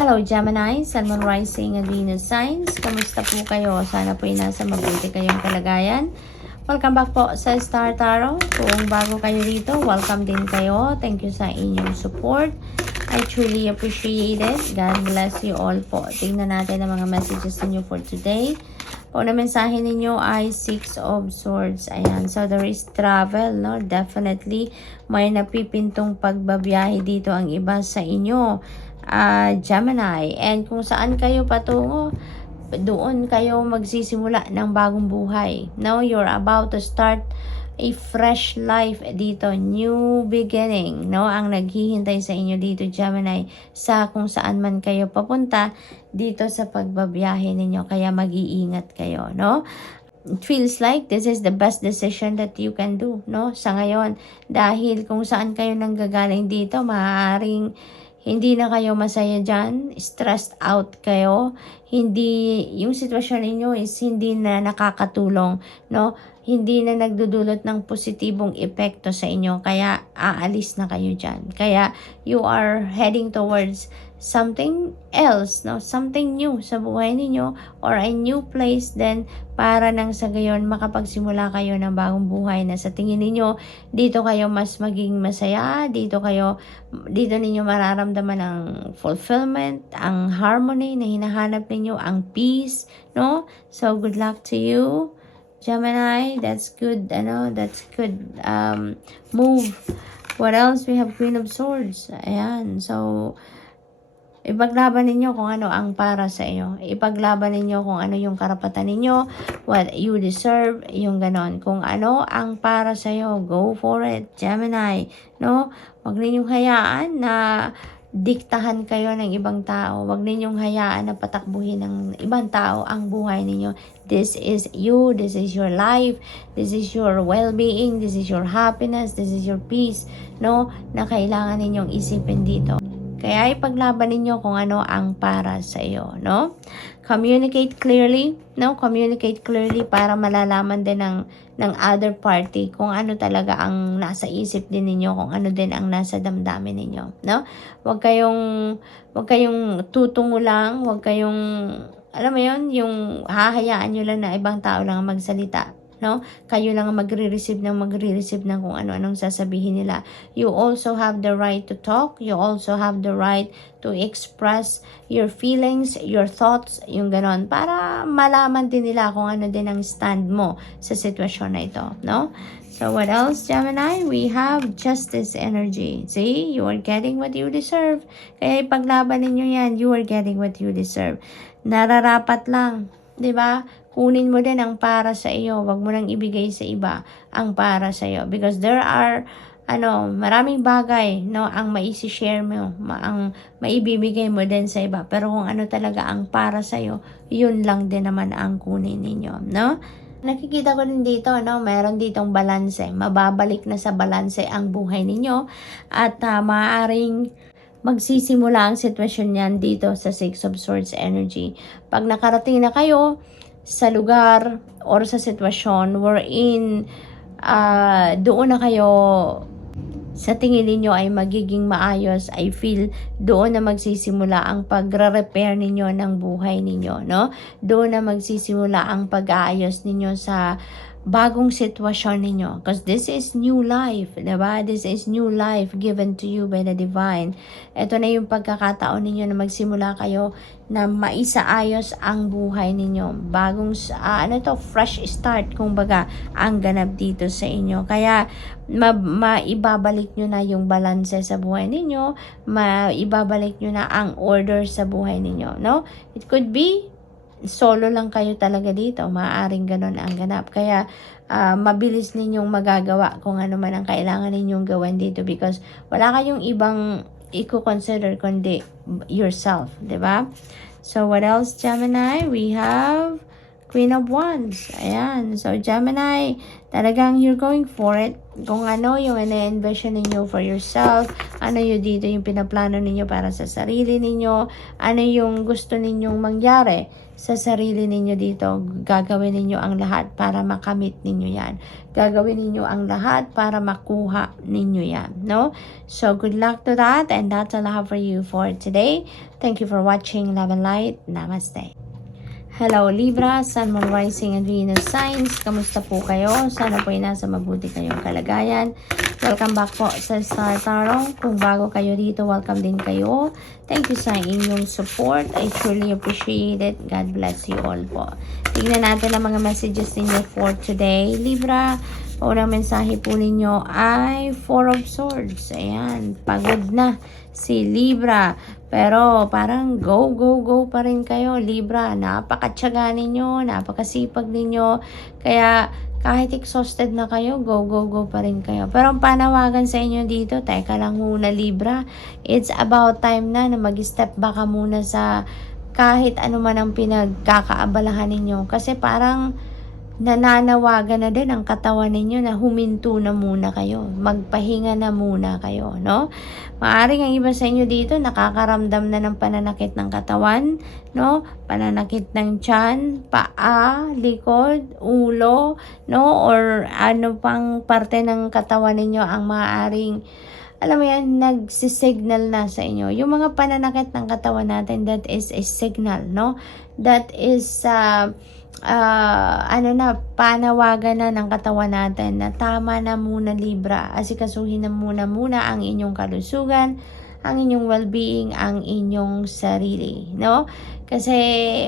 Hello Gemini, Sun, Moon, Rising, and Venus signs. Kamusta po kayo? Sana po ay nasa mabuti kayong kalagayan. Welcome back po sa Star Tarot. Kung bago kayo dito, welcome din kayo. Thank you sa inyong support. I truly appreciate it. God bless you all po. Tingnan natin ang mga messages ninyo for today. Kung na mensahe ninyo ay 6 of Swords. Ayan. So, there is travel, no? Definitely, may napipintong pagbabiyahe dito ang iba sa inyo. Gemini. And kung saan kayo patungo, doon kayo magsisimula ng bagong buhay. Now, you're about to start a fresh life dito. New beginning, no? Ang naghihintay sa inyo dito, Gemini, sa kung saan man kayo papunta dito sa pagbabiyahe ninyo. Kaya mag-iingat kayo, no? It feels like this is the best decision that you can do, no? Sa ngayon, dahil kung saan kayo nanggagaling dito, maaaring hindi na kayo masaya dyan, stressed out kayo, hindi, yung sitwasyon ninyo is hindi na nakakatulong, no? Hindi na nagdudulot ng positibong epekto sa inyo, kaya aalis na kayo dyan. Kaya you are heading towards something else, no? Something new sa buhay ninyo or a new place then para nang sa gayon makapagsimula kayo ng bagong buhay na sa tingin ninyo dito kayo mas maging masaya, dito ninyo mararamdaman ang fulfillment, ang harmony na hinahanap ninyo, ang peace, no? So good luck to you, Gemini. That's good, that's good move. What else? We have Queen of Swords. Ayan. So ipaglaban ninyo kung ano ang para sa iyo. Ipaglaban ninyo kung ano yung karapatan ninyo, what you deserve, yung ganon. Kung ano ang para sa iyo, go for it, Gemini. No? Huwag ninyong hayaan na diktahan kayo ng ibang tao. Huwag ninyong hayaan na patakbuhin ng ibang tao ang buhay ninyo. This is you, this is your life, this is your well-being, this is your happiness, this is your peace, no? Na kailangan ninyong isipin dito. Kaya ipaglaban ninyo kung ano ang para sa iyo, no? Communicate clearly, no? Communicate clearly para malalaman din ng other party kung ano talaga ang nasa isip din ninyo, kung ano din ang nasa damdamin ninyo, no? Huwag kayong tutungo lang, huwag kayong, alam mo yun, yung hahayaan nyo lang na ibang tao lang ang magsalita. No? Kayo lang ang magre-receive ng kung ano-anong sasabihin nila. You also have the right to talk. You also have the right to express your feelings, your thoughts, yung ganon. Para malaman din nila kung ano din ang stand mo sa sitwasyon na ito. No? So what else, Gemini? We have Justice energy. See? You are getting what you deserve. Kaya ipaglaban ninyo yan. You are getting what you deserve. Nararapat lang. 'Di ba? Kunin mo din ang para sa iyo. Huwag mo nang ibigay sa iba ang para sa iyo. Because there are, maraming bagay, no, ang maisi-share mo, ang maibibigay mo din sa iba. Pero kung ano talaga ang para sa iyo, yun lang din naman ang kunin ninyo, no? Nakikita ko din dito, meron ditong balanse. Mababalik na sa balanse ang buhay ninyo. At maaaring magsisimula ang sitwasyon niyan dito sa Six of Swords energy. Pag nakarating na kayo sa lugar or sa sitwasyon wherein doon na kayo sa tingin ninyo ay magiging maayos, I feel doon na magsisimula ang pagre-repair ninyo ng buhay ninyo, no? Doon na magsisimula ang pag-aayos ninyo sa bagong sitwasyon ninyo. Because this is new life, diba? This is new life given to you by the divine. Ito na yung pagkakataon ninyo na magsimula kayo na maisaayos ang buhay ninyo. Bagong, fresh start, kumbaga, ang ganap dito sa inyo. Kaya, maibabalik nyo na yung balanse sa buhay ninyo, maibabalik nyo na ang order sa buhay ninyo, no? It could be solo lang kayo talaga dito, maaaring ganun ang ganap. Kaya mabilis ninyong magagawa kung ano man ang kailangan ninyong gawin dito because wala kayong ibang i-consider kundi yourself, di ba? So what else, Gemini? We have Queen of Wands. Ayan. So, Gemini, talagang you're going for it. Kung ano yung ina-envision ninyo for yourself, ano yung dito yung pinaplano ninyo para sa sarili ninyo, ano yung gusto ninyong mangyari sa sarili ninyo dito, gagawin ninyo ang lahat para makamit ninyo yan. Gagawin ninyo ang lahat para makuha ninyo yan, no? So, good luck to that, and that's all I have for you for today. Thank you for watching. Love and light. Namaste. Hello Libra, Sun, Moon, Rising, and Venus signs. Kamusta po kayo? Sana po ay nasa mabuti kayong kalagayan. Welcome back po sa Star Tarot. Kung bago kayo dito, welcome din kayo. Thank you sa inyong support. I truly appreciate it. God bless you all po. Tingnan natin ang mga messages ninyo for today. Libra, unang mensahe po ninyo ay Four of Swords. Ayan, pagod na si Libra. Pero parang go pa rin kayo, Libra. Napakatyaga ninyo, napakasipag ninyo. Kaya kahit exhausted na kayo, go pa rin kayo. Pero ang panawagan sa inyo dito, teka lang muna Libra. It's about time na mag-step back ka muna sa kahit ano man ang pinagkakaabalahan ninyo. Kasi parang nananawagan na din ang katawan ninyo na huminto na muna kayo. Magpahinga na muna kayo, no? Maaring ang iba sa inyo dito nakakaramdam na ng pananakit ng katawan, no? Pananakit ng tiyan, paa, likod, ulo, no? Or ano pang parte ng katawan ninyo ang maaaring, alam mo yan, nagsisignal na sa inyo. Yung mga pananakit ng katawan natin, that is a signal, no? That is panawagan na ng katawan natin na tama na muna Libra, asikasuhin na muna ang inyong kalusugan, ang inyong well-being, ang inyong sarili, no? Kasi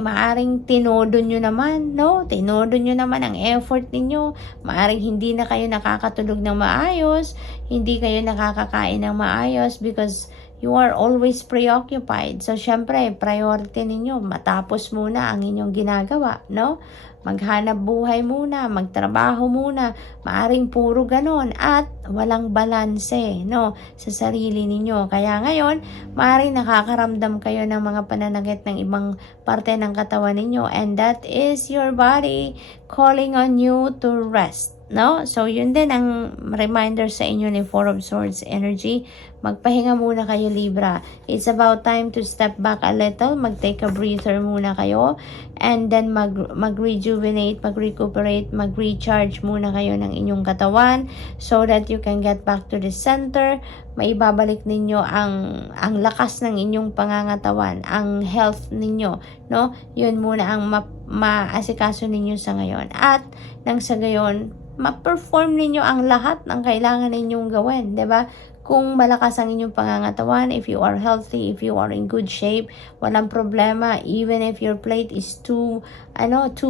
maaring tinodo nyo naman, no? Tinodo nyo naman ang effort ninyo. Maaring hindi na kayo nakakatulog ng maayos, hindi kayo nakakakain ng maayos because you are always preoccupied. So, syempre, priority ninyo, matapos muna ang inyong ginagawa, no? Maghanap buhay muna, magtrabaho muna, maaring puro ganon at walang balanse, no? Sa sarili ninyo. Kaya ngayon, maaring nakakaramdam kayo ng mga pananakit ng ibang parte ng katawan ninyo, and that is your body calling on you to rest. No? So, yun din ang reminder sa inyo ni Four of Swords energy. Magpahinga muna kayo, Libra. It's about time to step back a little. Mag-take a breather muna kayo. And then mag-rejuvenate, mag-recuperate, mag-recharge muna kayo ng inyong katawan so that you can get back to the center. Maibabalik ninyo ang lakas ng inyong pangangatawan, ang health ninyo. No? Yun muna ang maasikaso ninyo sa ngayon. At nang sa gayon, ma-perform ninyo ang lahat ng kailangan ninyong gawin, 'di ba? Kung malakas ang inyong pangangatawan, if you are healthy, if you are in good shape, walang problema. Even if your plate is too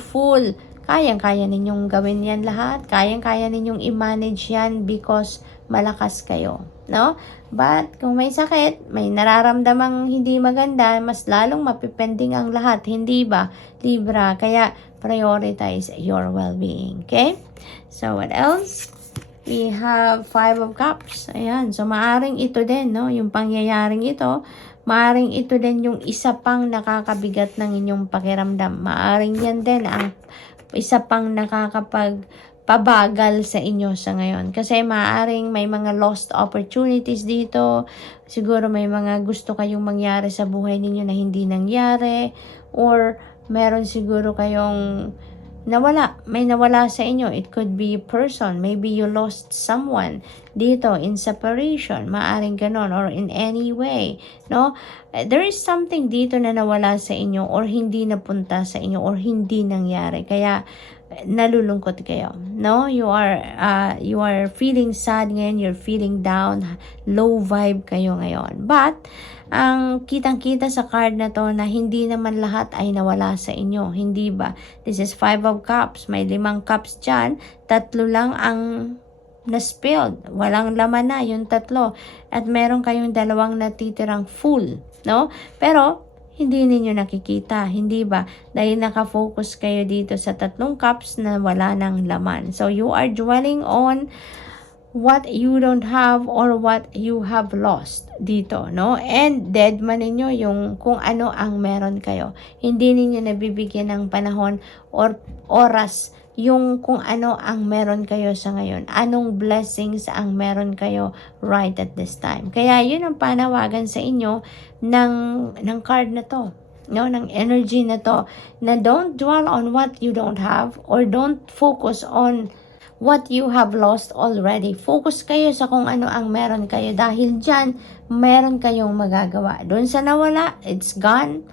full, kayang-kaya ninyong gawin yan lahat. Kayang-kaya ninyong i-manage yan because malakas kayo, no? But kung may sakit, may nararamdamang hindi maganda, mas lalong mapipending ang lahat, hindi ba, Libra? Kaya prioritize your well-being, okay? So, what else? We have Five of Cups. Ayan. So, maaring ito din, no? Yung pangyayaring ito, maaring ito din yung isa pang nakakabigat ng inyong pakiramdam. Maaring yan din ang isa pang nakakapagpabagal sa inyo sa ngayon. Kasi maaring may mga lost opportunities dito. Siguro may mga gusto kayong mangyari sa buhay ninyo na hindi nangyari. Or meron siguro kayong may nawala sa inyo. It could be a person. Maybe you lost someone dito in separation. Maaring ganon or in any way, no? There is something dito na nawala sa inyo or hindi napunta sa inyo or hindi nangyari. Kaya nalulungkot kayo, no? You are feeling sad ngayon, you're feeling down, low vibe kayo ngayon. But ang kitang-kita sa card na to na hindi naman lahat ay nawala sa inyo, hindi ba? This is Five of Cups, may 5 cups dyan, 3 lang ang na-spilled, walang laman na yung 3, at meron kayong 2 natitirang full, no? Pero hindi ninyo nakikita, hindi ba? Dahil nakafocus kayo dito sa 3 cups na wala ng laman. So, you are dwelling on what you don't have or what you have lost dito, no? And dead man ninyo yung kung ano ang meron kayo. Hindi ninyo nabibigyan ng panahon or oras yung kung ano ang meron kayo sa ngayon. Anong blessings ang meron kayo right at this time. Kaya yun ang panawagan sa inyo ng card na to, no, ng energy na to, na don't dwell on what you don't have or don't focus on what you have lost already. Focus kayo sa kung ano ang meron kayo dahil dyan, meron kayong magagawa. Doon sa nawala, it's gone.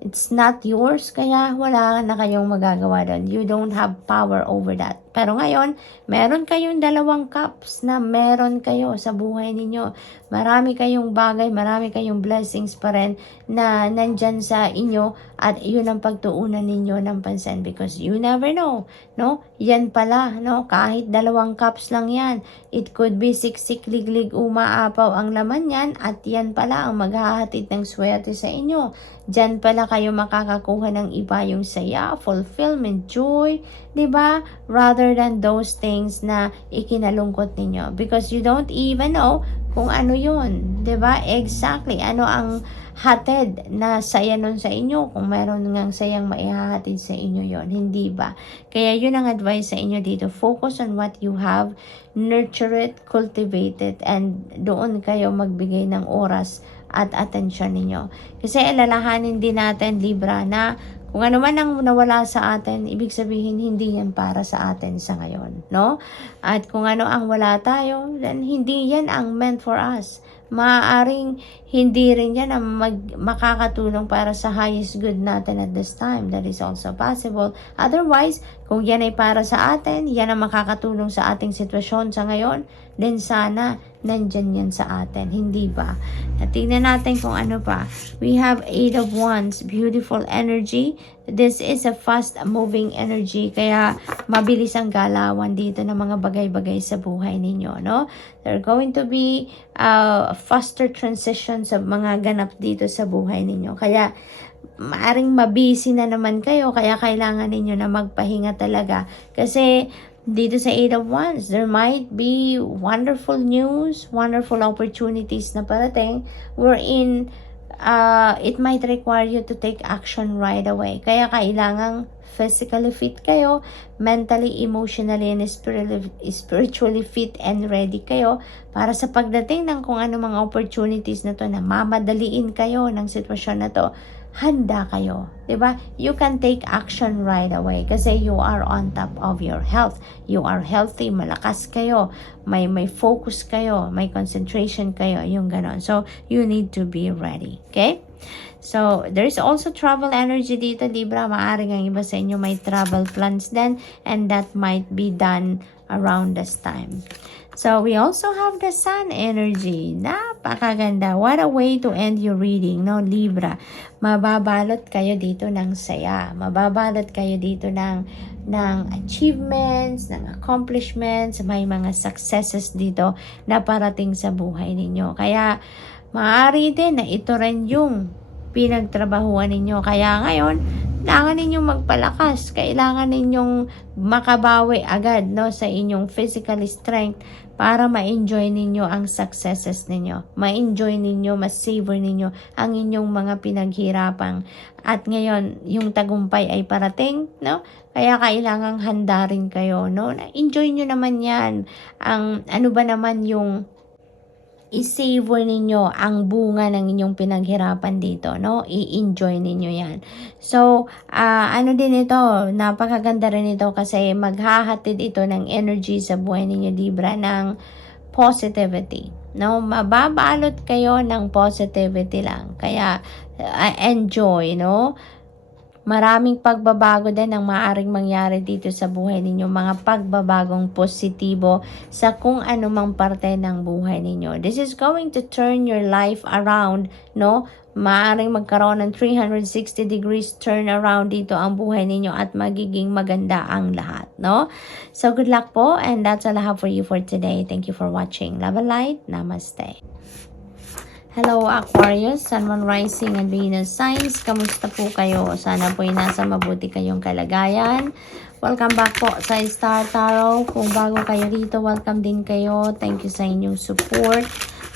It's not yours, kaya wala na kayong magagawa doon. You don't have power over that. Pero ngayon, meron kayong 2 cups na meron kayo sa buhay ninyo. Marami kayong bagay, marami kayong blessings pa rin na nandyan sa inyo at yun ang pagtuunan ninyo ng pansin because you never know, no? Yan pala, no? Kahit 2 cups lang yan. It could be siksik, liglig, umaapaw ang laman yan at yan pala ang maghahatid ng swerte sa inyo. Diyan pala kayo makakakuha ng iba yung saya, fulfillment, joy, 'di ba? Rather than those things na ikinalungkot ninyo because you don't even know kung ano 'yun, 'di ba? Exactly, ano ang hatid na saya nun sa inyo kung meron ngang sayang maihahatid sa inyo 'yon, hindi ba? Kaya 'yun ang advice sa inyo dito. Focus on what you have, nurture it, cultivate it, and doon kayo magbigay ng oras at atensyon ninyo. Kasi alalahanin din natin, Libra, na kung ano man ang nawala sa atin, ibig sabihin hindi yan para sa atin sa ngayon, no? At kung ano ang wala tayo, then hindi yan ang meant for us. Maaaring hindi rin yan ang makakatulong para sa highest good natin at this time. That is also possible. Otherwise, kung yan ay para sa atin, yan ang makakatulong sa ating sitwasyon sa ngayon, then sana nandyan yan sa atin. Hindi ba? At tingnan natin kung ano pa. We have 8 of Wands, beautiful energy. This is a fast-moving energy, kaya mabilis ang galawan dito ng mga bagay-bagay sa buhay ninyo, no? There are going to be faster transition sa mga ganap dito sa buhay ninyo. Kaya maaring mabisi na naman kayo, kaya kailangan ninyo na magpahinga talaga. Kasi dito sa 8 of Wands, there might be wonderful news, wonderful opportunities na parating wherein it might require you to take action right away. Kaya kailangang physically fit kayo, mentally, emotionally, and spiritually fit and ready kayo para sa pagdating ng kung ano mga opportunities na to na mamadaliin kayo ng sitwasyon na to. Handa kayo, 'di ba? You can take action right away kasi you are on top of your health. You are healthy, malakas kayo, may focus kayo, may concentration kayo, yung ganon. So, you need to be ready, okay? So, there's also travel energy dito, Libra. Maaring ang iba sa inyo may travel plans din and that might be done around this time. So, we also have the Sun energy. Napakaganda. What a way to end your reading, no, Libra? Mababalot kayo dito ng saya. Mababalot kayo dito ng achievements, ng accomplishments. May mga successes dito na parating sa buhay ninyo. Kaya, maaari din na ito rin yung pinagtrabahuan ninyo. Kaya ngayon, kailangan ninyong magpalakas. Kailangan ninyong makabawi agad, no, sa inyong physical strength para ma-enjoy ninyo ang successes ninyo. Ma-enjoy ninyo, ma-savor ninyo ang inyong mga pinaghirapang. At ngayon, yung tagumpay ay parating, no? Kaya kailangang handa rin kayo, no? Enjoy nyo naman yan. Ang ano ba naman yung i-savor ninyo ang bunga ng inyong pinaghirapan dito, no? I-enjoy ninyo yan. So, ano din ito, napakaganda rin ito kasi maghahatid ito ng energy sa buhay ninyo, Libra, ng positivity, no? Mababalot kayo ng positivity lang. Kaya, enjoy, no? Maraming pagbabago din ang maaaring mangyari dito sa buhay ninyo. Mga pagbabagong positibo sa kung anumang parte ng buhay ninyo. This is going to turn your life around, no? Maaaring magkaroon ng 360 degrees turnaround dito ang buhay ninyo at magiging maganda ang lahat, no? So, good luck po, and that's all I have for you for today. Thank you for watching. Love and light. Namaste. Hello Aquarius, Sun, Moon, Rising, and Venus signs. Kamusta po kayo? Sana po ay nasa mabuti kayong kalagayan. Welcome back po sa Star Tarot. Kung bago kayo rito, welcome din kayo. Thank you sa inyong support.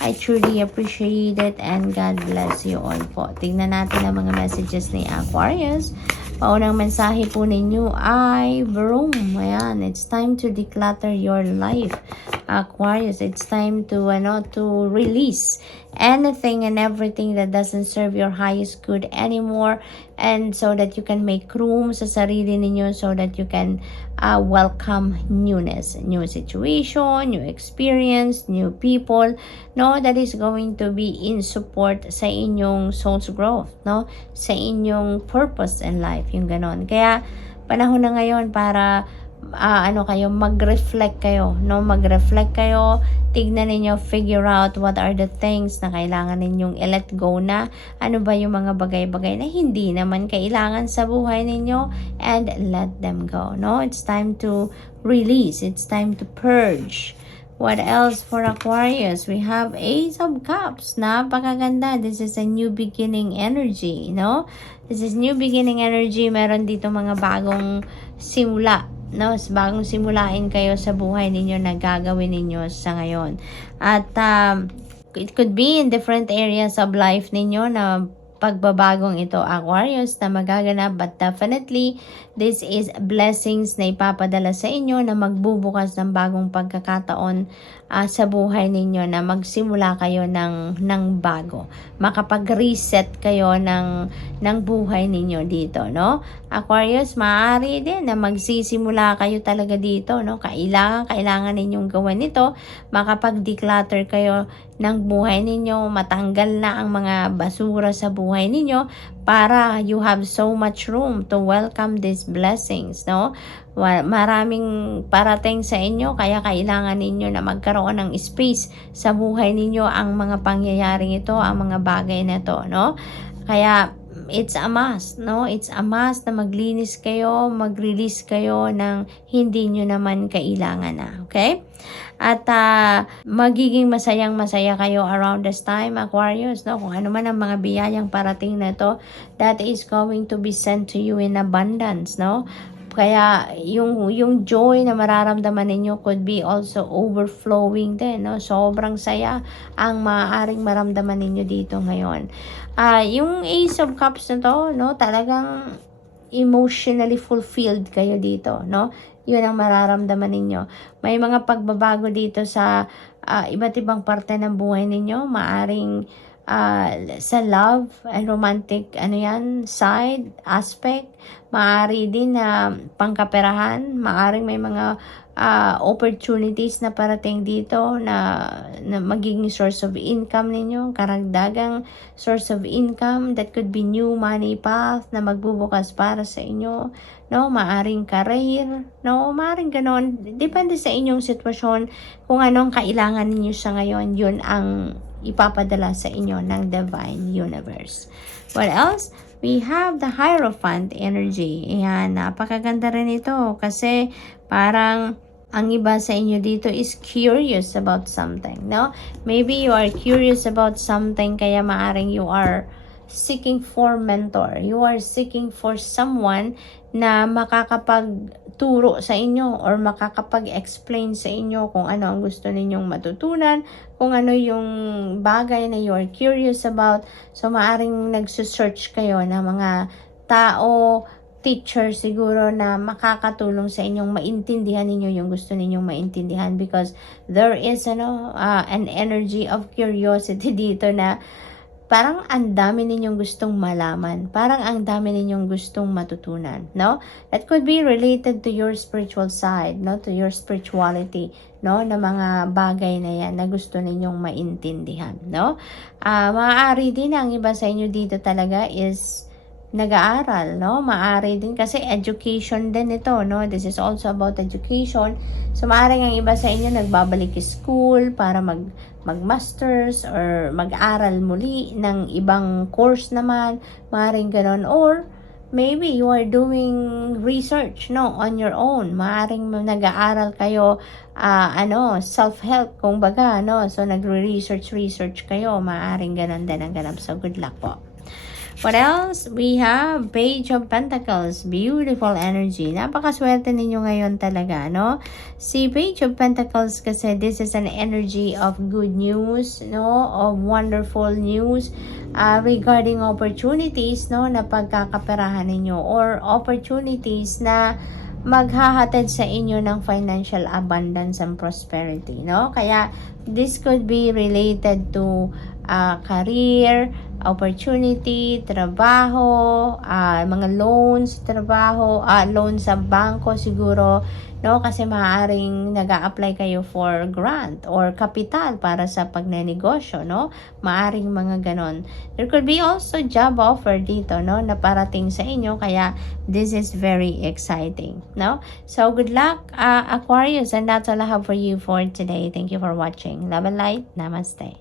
I truly appreciate it and God bless you all po. Tingnan natin ang mga messages ni Aquarius. Paunang mensahe po ninyo ay Broom. Ayan, it's time to declutter your life. Aquarius, it's time to release anything and everything that doesn't serve your highest good anymore, and so that you can make room sa sarili ninyo, so that you can welcome newness, new situation, new experience, new people, no, that is going to be in support sa inyong soul's growth, no, sa inyong purpose in life, yung ganon. Kaya panahon na ngayon para mag-reflect kayo, no? Mag-reflect kayo, tignan ninyo, figure out what are the things na kailangan ninyong i-let go na. Ano ba yung mga bagay-bagay na hindi naman kailangan sa buhay ninyo, and let them go, no? It's time to release. It's time to purge. What else for Aquarius? We have Ace of Cups. Napakaganda. This is a new beginning energy, no? This is new beginning energy. Meron dito mga bagong simula, no? Bagong simulain kayo sa buhay ninyo na gagawin ninyo sa ngayon. At it could be in different areas of life ninyo na pagbabagong ito, Aquarius, na magaganap, but definitely this is blessings na ipapadala sa inyo na magbubukas ng bagong pagkakataon sa buhay ninyo, na magsimula kayo ng bago, makapag-reset kayo ng buhay ninyo dito, no? Aquarius, maaari din na magsisimula kayo talaga dito, no? Kailangan ninyong gawin ito, makapag-declutter kayo ng buhay ninyo, matanggal na ang mga basura sa buhay ninyo, para you have so much room to welcome these blessings, no? Maraming parating sa inyo, kaya kailangan ninyo na magkaroon ng space sa buhay ninyo ang mga pangyayaring ito, ang mga bagay na to, no? Kaya it's a must, no? It's a must na maglinis kayo, mag-release kayo ng hindi nyo naman kailangan na, okay? At magiging masayang-masaya kayo around this time, Aquarius, no? Kung ano man ang mga biyayang parating na to, that is going to be sent to you in abundance, no? Kaya yung joy na mararamdaman ninyo could be also overflowing din, no? Sobrang saya ang maaaring maramdaman ninyo dito ngayon. Yung Ace of Cups na to, no, talagang emotionally fulfilled kayo dito, no? Yun ang mararamdaman ninyo. May mga pagbabago dito sa iba't ibang parte ng buhay ninyo. Maaring sa love and romantic side, aspect. Maari din na pangkaperahan. Maaring may mga opportunities na parating dito na magiging source of income ninyo, karagdagang source of income. That could be new money path na magbubukas para sa inyo, no? Maaring career, no? Maaring ganon. Depende sa inyong sitwasyon kung anong kailangan ninyo sa ngayon. Yun ang ipapadala sa inyo ng Divine Universe. What else? We have the Hierophant energy. Ayan, napakaganda rin ito kasi parang ang iba sa inyo dito is curious about something, no? Maybe you are curious about something, kaya maaring you are seeking for mentor. You are seeking for someone na makakapagturo sa inyo or makakapag-explain sa inyo kung ano ang gusto ninyong matutunan, kung ano yung bagay na you are curious about. So, maaring nagsusearch kayo ng mga tao, teacher siguro, na makakatulong sa inyong maintindihan ninyo yung gusto ninyong maintindihan, because there is an energy of curiosity dito na parang ang dami ninyong gustong malaman, parang ang dami ninyong gustong matutunan, no? That could be related to your spiritual side, no? To your spirituality, no? Na mga bagay na yan na gusto ninyong maintindihan, no? Maaari din ang iba sa inyo dito talaga is nag-aaral, no? Maaari din kasi education din ito, no? This is also about education. So, maaaring ang iba sa inyo nagbabalik school para mag-masters or mag-aral muli ng ibang course naman. Maaaring ganon. Or maybe you are doing research, no, on your own. Maaring nag-aaral kayo, self-help, kumbaga, no. So, research kayo. Maaring ganun din ang ganap. So, good luck po. What else? We have Page of Pentacles. Beautiful energy. Napakaswerte ninyo ngayon talaga, no? Si Page of Pentacles kasi this is an energy of good news, no? Of wonderful news regarding opportunities, no? Na pagkakaperahan ninyo or opportunities na maghahatid sa inyo ng financial abundance and prosperity, no? Kaya this could be related to career, opportunity, trabaho, mga loans, trabaho, loans sa bangko siguro, no? Kasi maaaring nag-a-apply kayo for grant or capital para sa pagnenegosyo, no? Maaaring mga ganon. There could be also job offer dito, no? Na parating sa inyo, kaya this is very exciting, no? So, good luck, Aquarius, and that's all I have for you for today. Thank you for watching. Love and light. Namaste.